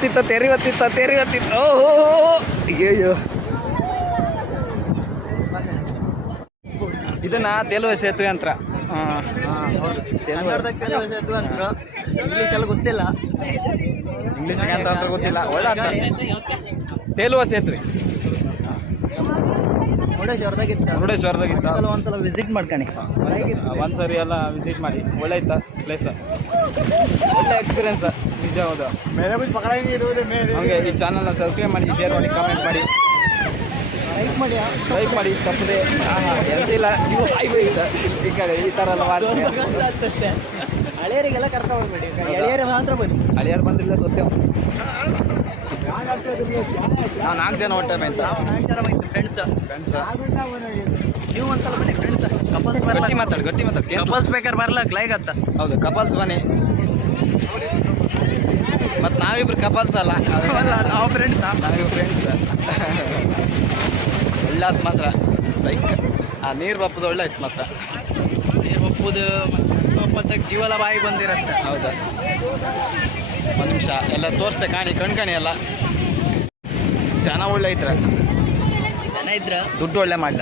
ತಿತ್ತ ತೆರಿವತ್ತಿತ್ತ ತೆರಿವತ್ತಿತ್ತ. ಓಹೋ ಅಯ್ಯೋ ಇದನ್ನ ತೆಲುಗು ಸೇತುವೆ ಅಂತ ಇಂಗ್ಲೀಷ್ ಅಲ್ಲಿ ಗೊತ್ತಿಲ್ಲ. ಇಂಗ್ಲೀಷ್ ಅಂತ ಗೊತ್ತಿಲ್ಲ. ಒಳ್ಳೆ ತೇಲುವ ಸೇತುವೆ ಮುರುಡೇಶ್ವರದಾಗಿತ್ತ ಮುರುಡೇಶ್ವರದಾಗಿತ್ತ ಒಂದ್ಸಲ ಒಂದ್ಸಲ ವಿಸಿಟ್ ಮಾಡ್ಕಣಿ. ಒಂದ್ಸರಿ ಎಲ್ಲ ವಿಸಿಟ್ ಮಾಡಿ. ಒಳ್ಳೆ ಇತ್ತ ಪ್ಲೇಸ್ ಒಳ್ಳೆ ಎಕ್ಸ್ಪೀರಿಯನ್ಸ್ ನಿಜ ಹೌದು ಹಂಗೆ ಈ ಚಾನಲ್ನ ಸಬ್ಸ್ಕ್ರೈಬ್ ಮಾಡಿ ಶೇರ್ ಮಾಡಿ ಕಾಮೆಂಟ್ ಮಾಡಿ. ಲೈಕ್ ಮಾಡಿ ಲೈಕ್ ಮಾಡಿ ತಪ್ಪದೆ. ಎಂತಿಲ್ಲ ಜೀವ ಬಾಯಿ ಬೈತ ಈ ಕಡೆ ಈ ಥರ ಎಲ್ಲ ಅಷ್ಟೇ ಹಳೆಯರಿಗೆಲ್ಲ ಕರ್ಕೊಂಡು ಹೋಗ್ಬೇಡಿ. ಎಳೆಯರು ಮಾತ್ರ ಬನ್ನಿ. ಹಳೆಯರು ಬಂದಿಲ್ಲ ಸತ್ಯ. ನಾವು ನಾಲ್ಕು ಜನ ಹೊಟ್ಟೆ ಬಂತು ಫ್ರೆಂಡ್ಸ್ ಫ್ರೆಂಡ್ಸ್ ನೀವು ಒಂದ್ಸಲ ಬನ್ನಿ ಫ್ರೆಂಡ್ಸ್ ಕಪಲ್ಸ್ ಗಟ್ಟಿ ಮಾತಾಡಿ ಗಟ್ಟಿ ಮಾತಾಡಿ. ಕಪಲ್ಸ್ ಬೇಕಾದ್ರೆ ಬರ್ಲಕ್ ಲೈಕ್ ಅತ್ತ ಹೌದು ಕಪಲ್ಸ್ ಬನ್ನಿ. ಮತ್ತು ನಾವಿಬ್ರು ಕಪಲ್ಸ್ ಅಲ್ಲ. ಅವ ಫ್ರೆಂಡ್ಸ್ ನಾವಿಬ್ರು ಫ್ರೆಂಡ್ಸ್ ಒಳ್ಳೆ ಮಾತ್ರ. ಸೈಕ್. ಆ ನೀರು ಬಪ್ಪದ ಒಳ್ಳೆ ಆಯ್ತು ಮಾತ್ರ. ನೀರು ಒಪ್ಪುದು ಒಪ್ಪತ್ತಕ್ಕೆ ಜೀವಲ ಬಾಯಿ ಬಂದಿರತ್ತೆ ಹೌದಾ. ಒಂದು ನಿಮಿಷ. ಎಲ್ಲ ತೋರಿಸ್ತೆ ಕಾಣಿ ಕಣ್ಕಾಣಿ ಎಲ್ಲ. ಜನ ಒಳ್ಳೆ ಐತ್ರ ಜನ ಇದ್ರ? ದುಡ್ಡು ಒಳ್ಳೆ ಮಾಡ್ಲ.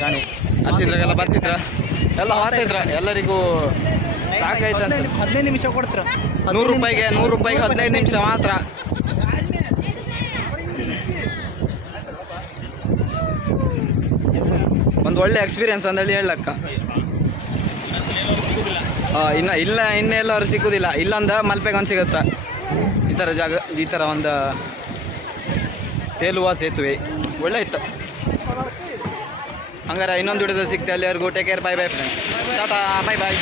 ಕಾಣಿ. ಹಸಿದ್ರಾಗೆಲ್ಲ ಬರ್ತಿದ್ರ? ಎಲ್ಲ ಹಾತಿದ್ರ ಎಲ್ಲರಿಗೂ ಸಾಕಾಯ್ತು ಅನ್ಸುತ್ತೆ. ಹದಿನೈದು ನಿಮಿಷ ಕೊಡ್ತಾರ? ನೂರು ರೂಪಾಯಿಗೆ ನೂರು ರೂಪಾಯಿಗೆ ಹದಿನೈದು ನಿಮಿಷ ಮಾತ್ರ. ಒಳ್ಳೆ ಎಕ್ಸ್ಪೀರಿಯನ್ಸ್ ಅಂದೇಳಿ ಹೇಳಕ್ಕ. ಇನ್ನು ಇಲ್ಲ ಇನ್ನೆಲ್ಲವರು ಸಿಕ್ಕುದಿಲ್ಲ. ಇಲ್ಲಂದ ಮಲ್ಪೆಗೆ ಒಂದು ಸಿಗುತ್ತಾ. ಈ ಥರ ಜಾಗ, ಈ ಥರ ಒಂದು ತೇಲುವ ಸೇತುವೆ. ಒಳ್ಳೆ ಇತ್ತು. ಹಂಗಾರೆ ಇನ್ನೊಂದು ವಿಡಿಯೋದಲ್ಲಿ ಸಿಗ್ತೆ. ಅಲ್ಲಿವರೆಗೂ take care bye bye friends tata bye bye